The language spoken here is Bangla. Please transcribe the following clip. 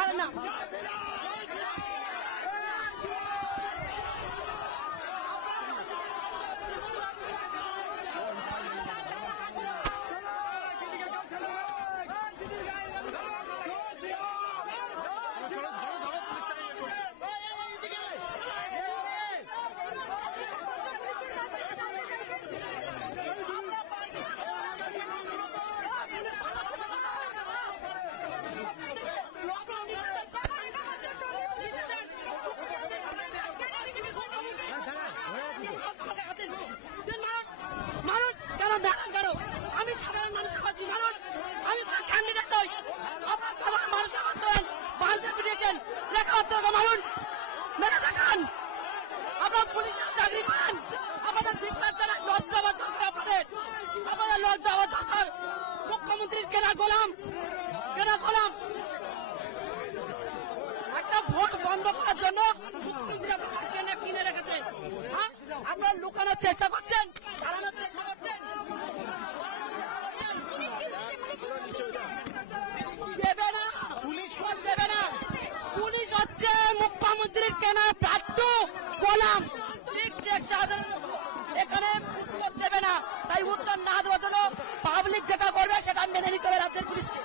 পারে না। আমি সাধারণ মানুষকে বলছি, মানুষ আমি ক্যান্ডিডেট নই, আপনার সাধারণ মানুষকে বর্তমান বাড়িতে পিটিয়েছেন, লেখাপত্র মানুষ মেরে দেখান। আপনার পুলিশের চাকরি করেন, আপনাদের ধিক্কার জানান, লজ্জা হওয়া দরকার আপনাদের, আপনাদের লজ্জা হওয়া দরকার। মুখ্যমন্ত্রীর কেনা গোলাম একটা ভোট বন্ধ করার জন্য মুখ্যমন্ত্রী আপনারা কিনে রেখেছে। আপনারা লুকানোর চেষ্টা করছেন, হারানোর চেষ্টা করছেন। দেবে না, পুলিশ দেবে না। পুলিশ হচ্ছে মুখ্যমন্ত্রীর কেনা প্রাপ্য গোলাম, ঠিক এখানে উত্তর দেবে না। তাই উত্তর না দেওয়ার জন্য পাবলিক যেটা করবে সেটা মেনে নিতে হবে রাজ্যের পুলিশকে।